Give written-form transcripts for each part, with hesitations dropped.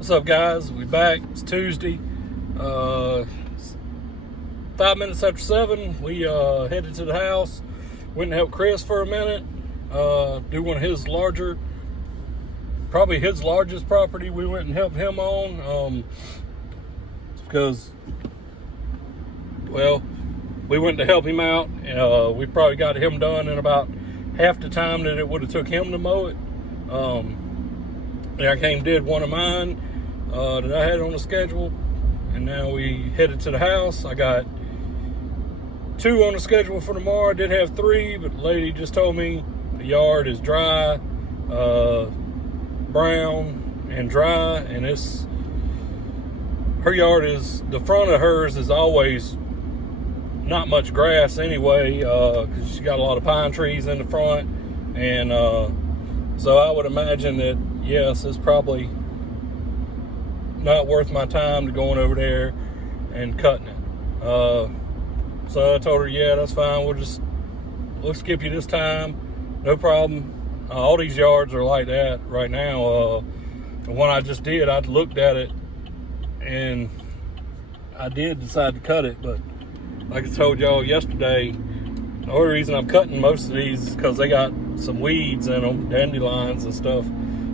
What's up, guys? We back. It's Tuesday. 5 minutes after 7. We headed to the house. Went and helped Chris for a minute. Do one of his probably his largest property. We went and helped him on because, well, we went to help him out. We probably got him done in about half the time that it would have took him to mow it. And I came and did one of mine that I had on the schedule, and now we headed to the house. I got 2 on the schedule for tomorrow. I did have 3, but the lady just told me the yard is dry, brown and dry, and her yard is, the front of hers is always not much grass anyway, because she got a lot of pine trees in the front, and so I would imagine that, yes, it's probably not worth my time to going over there and cutting it. So I told her, yeah, that's fine. We'll skip you this time. No problem. All these yards are like that right now. The one I just did, I looked at it and I did decide to cut it, but like I told y'all yesterday, the only reason I'm cutting most of these is because they got some weeds in them, dandelions and stuff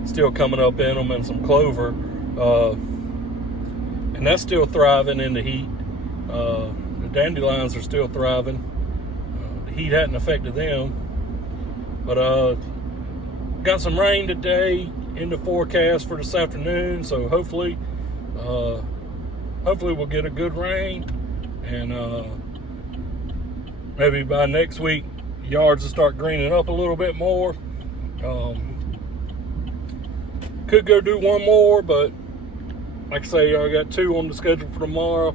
still coming up in them, and some clover. And that's still thriving in the heat. The dandelions are still thriving. The heat hadn't affected them. But got some rain today in the forecast for this afternoon, so hopefully we'll get a good rain, and maybe by next week yards will start greening up a little bit more. Could go do one more, but like I say, I got 2 on the schedule for tomorrow.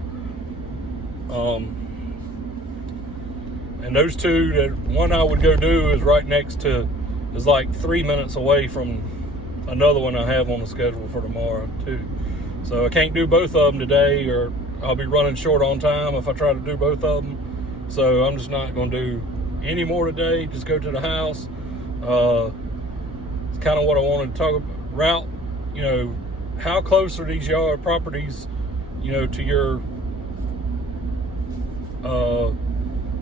And those 2, that one I would go do is right next to, is like 3 minutes away from another one I have on the schedule for tomorrow too. So I can't do both of them today, or I'll be running short on time if I try to do both of them. So I'm just not going to do any more today. Just go to the house. It's kind of what I wanted to talk about. Route, how close are these yard properties, to your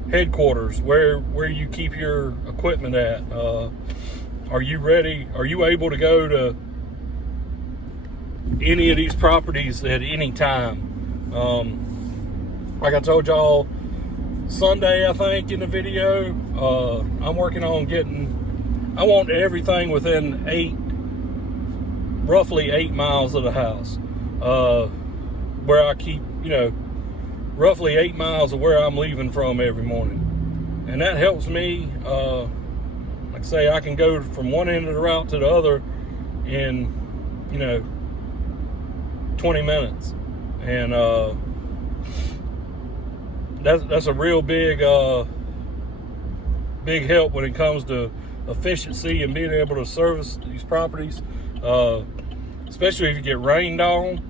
headquarters, where you keep your equipment at? Are you ready? Are you able to go to any of these properties at any time? Like I told y'all Sunday, I think, in the video, I'm working on I want everything within roughly 8 miles of the house, where I keep, roughly 8 miles of where I'm leaving from every morning. And that helps me. Like I say, I can go from one end of the route to the other in, 20 minutes. And that's a real big help when it comes to efficiency and being able to service these properties. Especially if you get rained on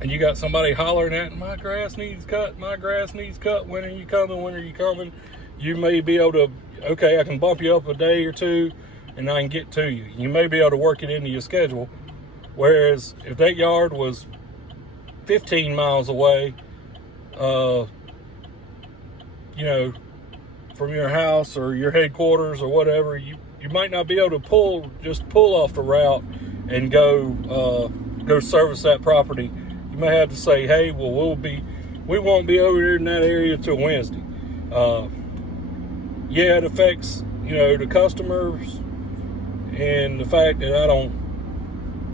and you got somebody hollering at, my grass needs cut, when are you coming? You may be able to, okay, I can bump you up a day or 2 and I can get to you. You may be able to work it into your schedule. Whereas if that yard was 15 miles away, from your house or your headquarters or whatever, you might not be able to pull off the route and go service that property. You may have to say, hey, well, we won't be over here in that area till Wednesday. Yeah, it affects, the customers, and the fact that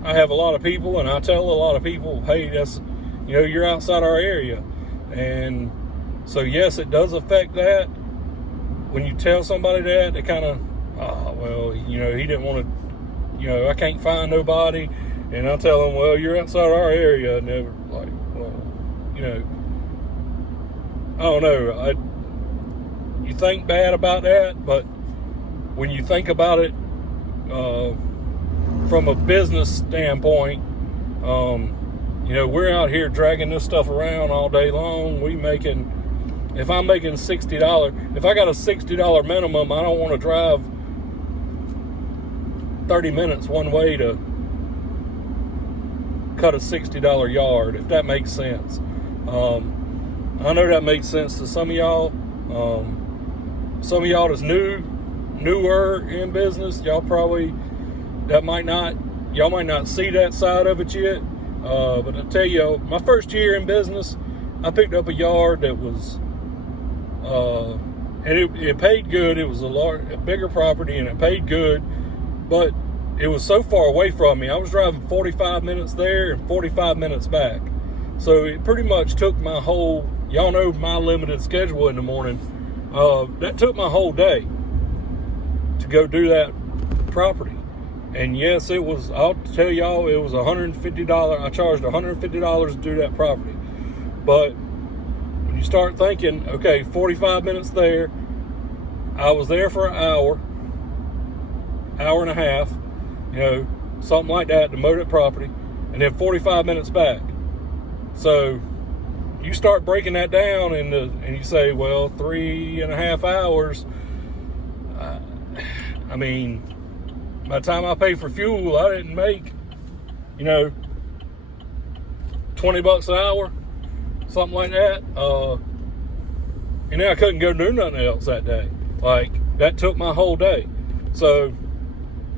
I have a lot of people, and I tell a lot of people, hey, that's, you're outside our area. And so, yes, it does affect that. When you tell somebody that, they kind of, he didn't want to, I can't find nobody. And I tell them, well, you're outside our area. And they're like, well, I don't know. You think bad about that, but when you think about it from a business standpoint, we're out here dragging this stuff around all day long. If I'm making $60, if I got a $60 minimum, I don't want to drive 30 minutes one way to cut a $60 yard, if that makes sense. I know that makes sense to some of y'all. Some of y'all that's newer in business, y'all might not see that side of it yet. But I tell you, my first year in business, I picked up a yard that was, and it paid good. It was a bigger property, and it paid good, but it was so far away from me. I was driving 45 minutes there and 45 minutes back. So it pretty much took my whole, y'all know my limited schedule in the morning. That took my whole day to go do that property. And yes, I'll tell y'all, it was $150. I charged $150 to do that property. But when you start thinking, okay, 45 minutes there, I was there for an hour and a half, something like that to mow that property, and then 45 minutes back. So you start breaking that down and you say, well, 3.5 hours. I mean, by the time I pay for fuel, I didn't make, $20 an hour, something like that. And then I couldn't go do nothing else that day. Like, that took my whole day. So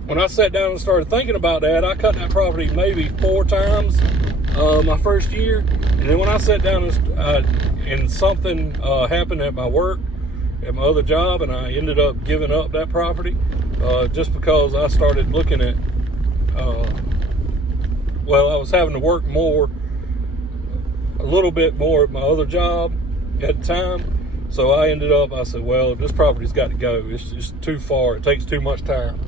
when I sat down and started thinking about that, I cut that property maybe 4 times my first year. And then when I sat down and something happened at my work, at my other job, and I ended up giving up that property just because I started looking at, I was having to work a little bit more at my other job at the time. So I said, well, this property's got to go. It's just too far. It takes too much time.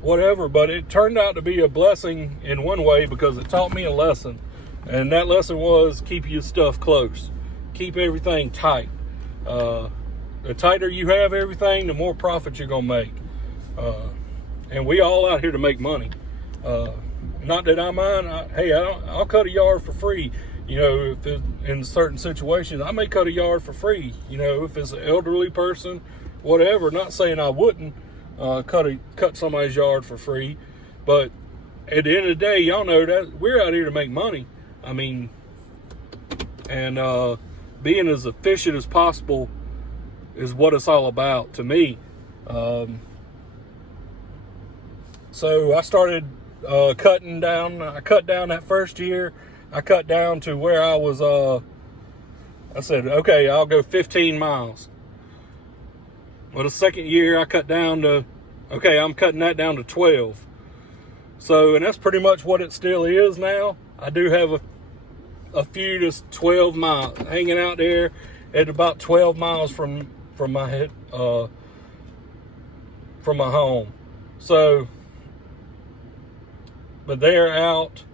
Whatever, but it turned out to be a blessing in one way because it taught me a lesson. And that lesson was keep your stuff close. Keep everything tight. The tighter you have everything, the more profit you're going to make. And we all out here to make money. Not that I mind. I'll cut a yard for free. If in certain situations, I may cut a yard for free. If it's an elderly person, whatever. Not saying I wouldn't cut somebody's yard for free. But at the end of the day, y'all know that we're out here to make money. I mean, and being as efficient as possible is what it's all about to me. So I started cutting down. I cut down that first year. I cut down to where I was, I said, okay, I'll go 15 miles. Well, the second year I cut down to, okay, I'm cutting that down to 12. So, and that's pretty much what it still is now. I do have a few just 12 miles hanging out there at about 12 miles from my home. So, but they're out.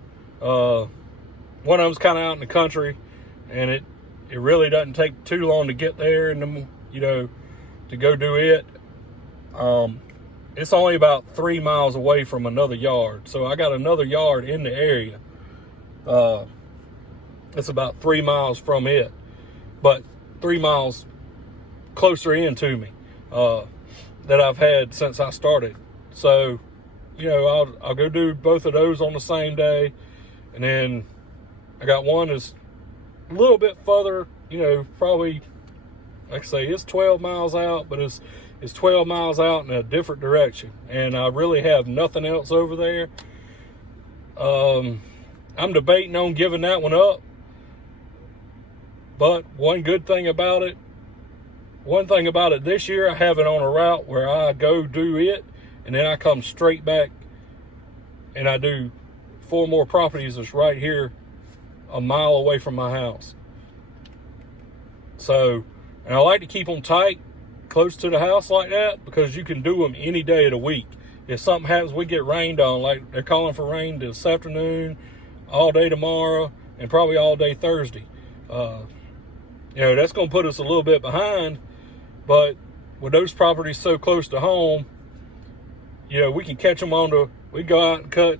One of them's kind of out in the country, and it really doesn't take too long to get there and to go do it. It's only about 3 miles away from another yard. So I got another yard in the area. It's about 3 miles from it, but 3 miles closer in to me, that I've had since I started. So, I'll go do both of those on the same day. And then I got one that's a little bit further, probably, like I say, it's 12 miles out, but it's 12 miles out in a different direction. And I really have nothing else over there. I'm debating on giving that one up. But one thing about it this year, I have it on a route where I go do it, and then I come straight back and I do 4 more properties that's right here a mile away from my house. So, and I like to keep them tight, close to the house like that, because you can do them any day of the week. If something happens, we get rained on, like they're calling for rain this afternoon, all day tomorrow, and probably all day Thursday. That's going to put us a little bit behind, but with those properties so close to home, we can catch them we go out and cut,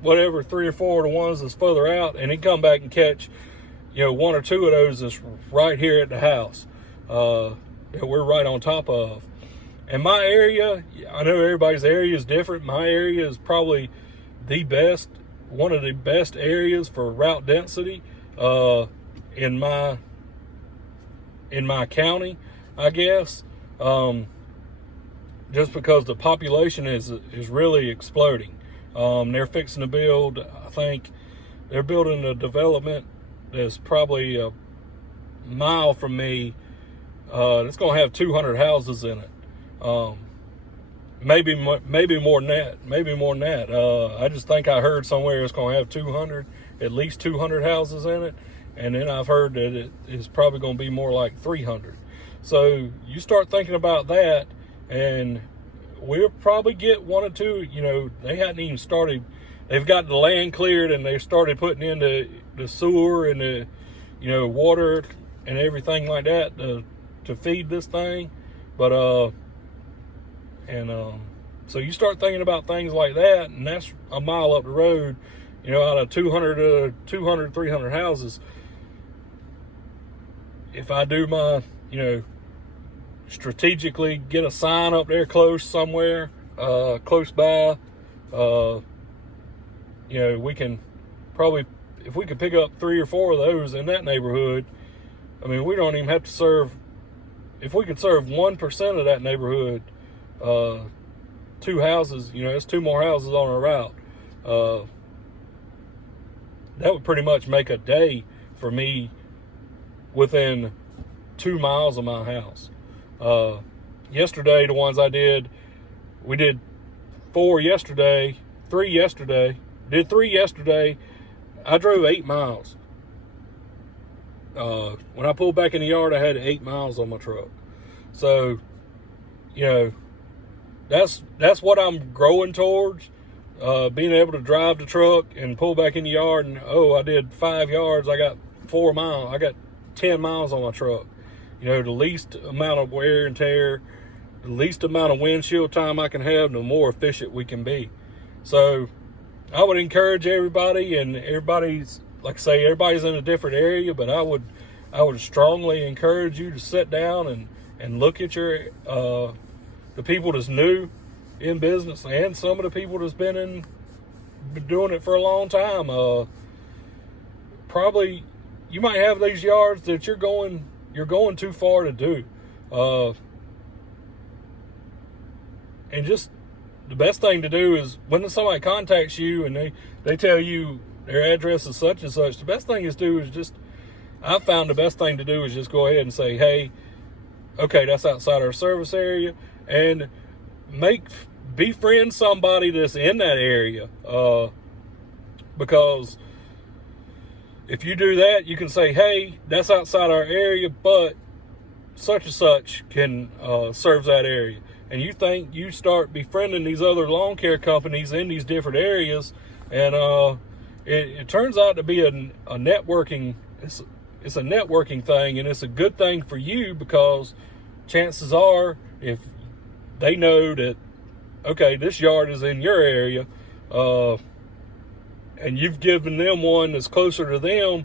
whatever, 3 or 4 of the ones that's further out, and then come back and catch, 1 or 2 of those that's right here at the house, that we're right on top of. And my area, I know everybody's area is different. My area is probably the best, one of the best areas for route density in my county, I guess. Just because the population is really exploding. They're fixing to build, I think they're building a development that's probably a mile from me. It's going to have 200 houses in it. Maybe more than that. I just think I heard somewhere it's going to have at least 200 houses in it. And then I've heard that it is probably going to be more like 300. So you start thinking about that, and we'll probably get one or two. They hadn't even started. They've got the land cleared, and they started putting in the sewer and the, water and everything like that to feed this thing. But so you start thinking about things like that, and that's a mile up the road. Out of 300 houses. If I do my, strategically get a sign up there close somewhere, close by, we can probably, if we could pick up 3 or 4 of those in that neighborhood, I mean, we don't even have to serve, if we could serve 1% of that neighborhood, 2 houses, it's 2 more houses on our route. That would pretty much make a day for me within 2 miles of my house. Yesterday, the ones I did, we did 4 yesterday, 3 yesterday, did 3 yesterday. I drove 8 miles. When I pulled back in the yard, I had 8 miles on my truck. So, that's what I'm growing towards. Being able to drive the truck and pull back in the yard, and I did 5 yards, I got 4 miles, I got 10 miles on my truck. The least amount of wear and tear, the least amount of windshield time I can have, the more efficient we can be. So I would encourage everybody, and everybody's, like I say, everybody's in a different area, but I would strongly encourage you to sit down and look at your the people that's new in business, and some of the people that's been doing it for a long time. Probably you might have these yards that you're going too far to do, and just the best thing to do is when somebody contacts you and they tell you their address is such and such, the best thing I've found the best thing to do is just go ahead and say, hey, okay, that's outside our service area, and befriend somebody that's in that area, because if you do that, you can say, hey, that's outside our area, but such and such can serves that area. And you start befriending these other lawn care companies in these different areas, and it turns out to be a networking. It's a networking thing, and it's a good thing for you, because chances are, if they know that, okay, this yard is in your area, and you've given them one that's closer to them,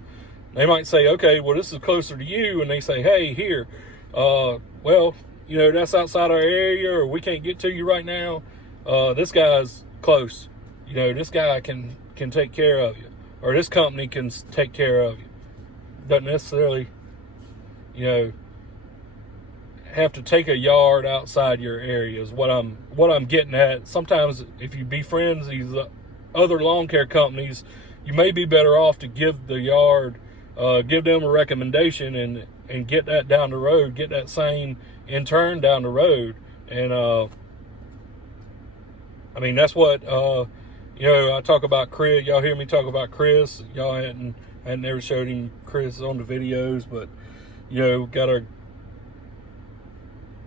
they might say, okay, well, this is closer to you, and they say, hey, here, well, that's outside our area, or we can't get to you right now. This guy's close. This guy can take care of you, or this company can take care of you. Doesn't necessarily, have to take a yard outside your area is what I'm getting at. Sometimes if you befriend these other lawn care companies, you may be better off to give the yard, give them a recommendation and get that down the road, get that same intern down the road. And I mean, that's what I talk about Chris. Y'all hear me talk about Chris. Y'all hadn't never showed him Chris on the videos, but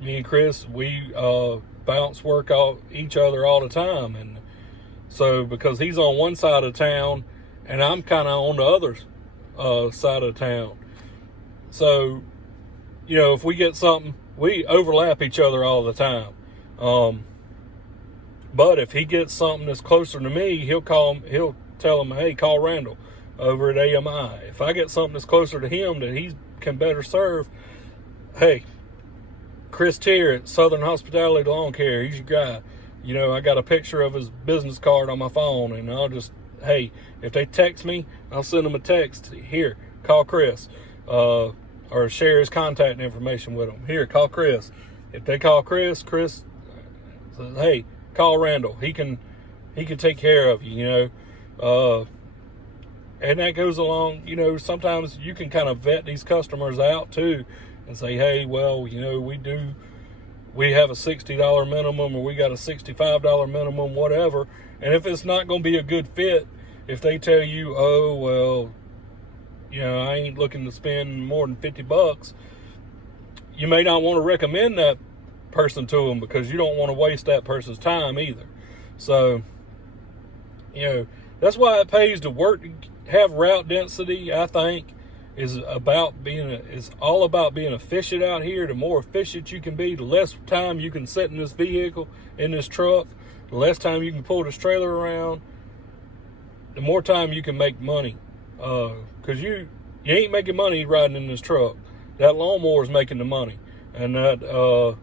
me and Chris, we bounce work off each other all the time. And so because he's on one side of town and I'm kind of on the other side of town, so if we get something, we overlap each other all the time. But if he gets something that's closer to me, he'll tell him, hey, call Randall over at AMI. If I get something that's closer to him that he can better serve, hey, Chris Tier at Southern Hospitality Lawn Care, he's your guy. You know, I got a picture of his business card on my phone, and I'll just, hey, if they text me, I'll send them a text. Here, call Chris, or share his contact information with them. Here, call Chris. If they call Chris says, hey, call Randall. He can take care of you, you know. And that goes along, you know, sometimes you can kind of vet these customers out too and say, hey, well, you know, we have a $60 minimum, or we got a $65 minimum, whatever. And if it's not going to be a good fit, if they tell you, oh, well, you know, I ain't looking to spend more than $50, you may not want to recommend that person to them, because you don't want to waste that person's time either. So, you know, that's why it pays to work, have route density. I think is all about being efficient out here. The more efficient you can be, the less time you can sit in this vehicle, in this truck, the less time you can pull this trailer around, the more time you can make money. Because you ain't making money riding in this truck. That lawnmower is making the money, and that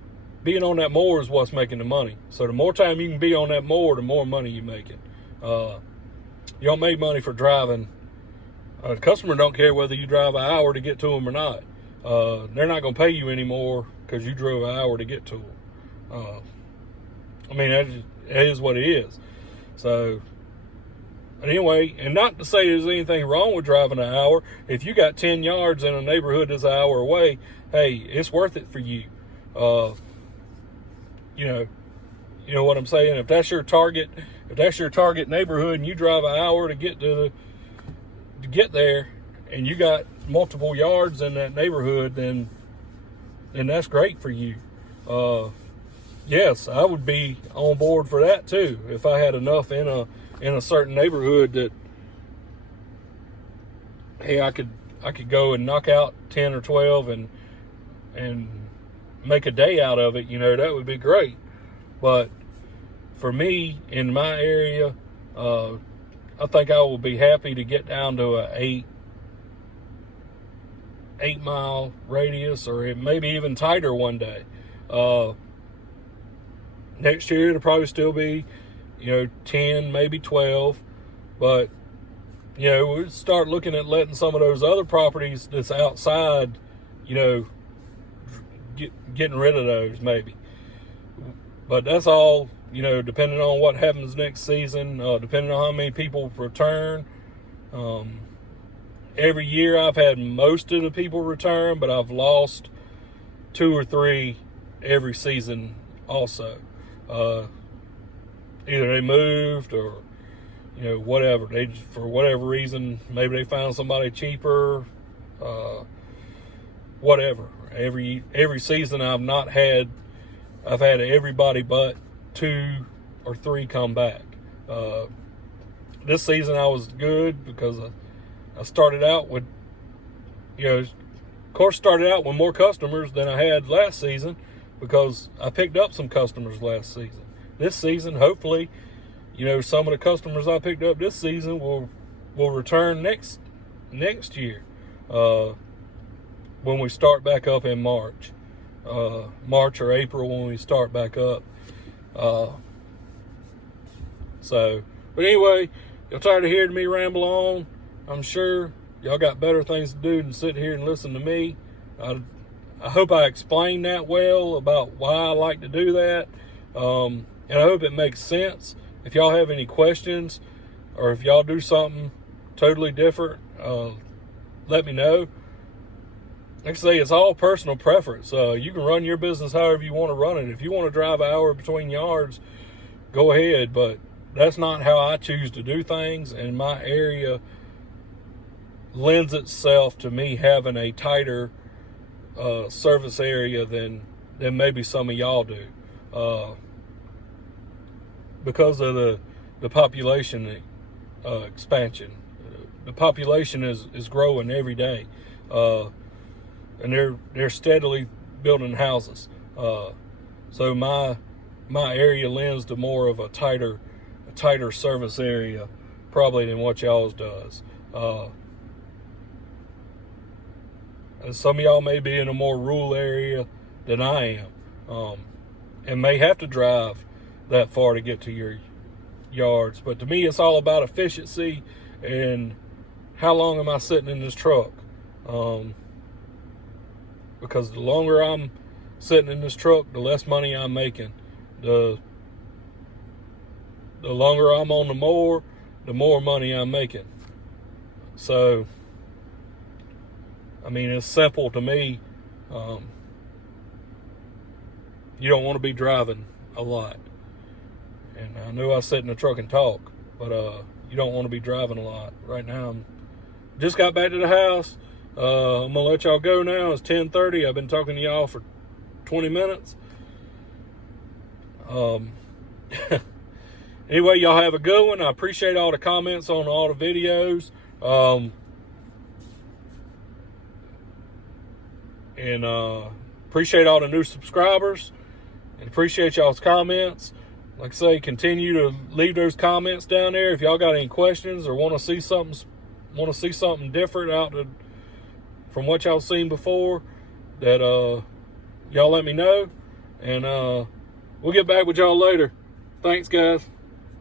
being on that mower is what's making the money. So the more time you can be on that mower, the more money you're making. You don't make money for driving. The customer don't care whether you drive an hour to get to them or not. They're not going to pay you anymore because you drove an hour to get to them. I mean, that is what it is. So, anyway, and not to say there's anything wrong with driving an hour. If you got 10 yards in a neighborhood that's an hour away, hey, it's worth it for you. You know what I'm saying? If that's your target neighborhood, and you drive an hour to get there, and you got multiple yards in that neighborhood, then that's great for you. Yes, I would be on board for that too if I had enough in a certain neighborhood that, hey, I could go and knock out 10 or 12 and make a day out of it. You know, that would be great. But for me, in my area, I think I will be happy to get down to a 8-mile radius, or maybe even tighter one day. Next year it'll probably still be, 10, maybe 12, but we'll start looking at letting some of those other properties that's outside, getting rid of those maybe. But that's all, depending on what happens next season, depending on how many people return. Every year I've had most of the people return, but I've lost 2 or 3 every season also. Either they moved or, whatever. They, for whatever reason, maybe they found somebody cheaper, whatever. Every season I've had everybody but 2 or 3 come back. This season I was good because I started out with, started out with more customers than I had last season, because I picked up some customers last season. This season, hopefully, some of the customers I picked up this season will return next year, when we start back up in March or April, when we start back up. But anyway, y'all tired of hearing me ramble on? I'm sure y'all got better things to do than sit here and listen to me. I hope I explained that well about why I like to do that. And I hope it makes sense. If y'all have any questions, or if y'all do something totally different, let me know. Like I say, it's all personal preference. You can run your business however you want to run it. If you want to drive an hour between yards, go ahead. But that's not how I choose to do things. And my area lends itself to me having a tighter service area than maybe some of y'all do, because of the population expansion. The population is growing every day, and they're steadily building houses. So my area lends to more of a tighter service area probably than what y'all's does. And some of y'all may be in a more rural area than I am. and may have to drive that far to get to your yards. But to me, it's all about efficiency and how long am I sitting in this truck. Because the longer I'm sitting in this truck, the less money I'm making. The longer I'm on the mower, the more money I'm making. So, I mean, it's simple to me. You don't want to be driving a lot. And I know I sit in the truck and talk, but you don't want to be driving a lot. Right now, I'm just got back to the house. I'm going to let y'all go now. It's 10:30. I've been talking to y'all for 20 minutes. Anyway, y'all have a good one. I appreciate all the comments on all the videos. And appreciate all the new subscribers. And appreciate y'all's comments. Like I say, continue to leave those comments down there. If y'all got any questions or want to see something different from what y'all seen before, that y'all let me know. And we'll get back with y'all later. Thanks, guys.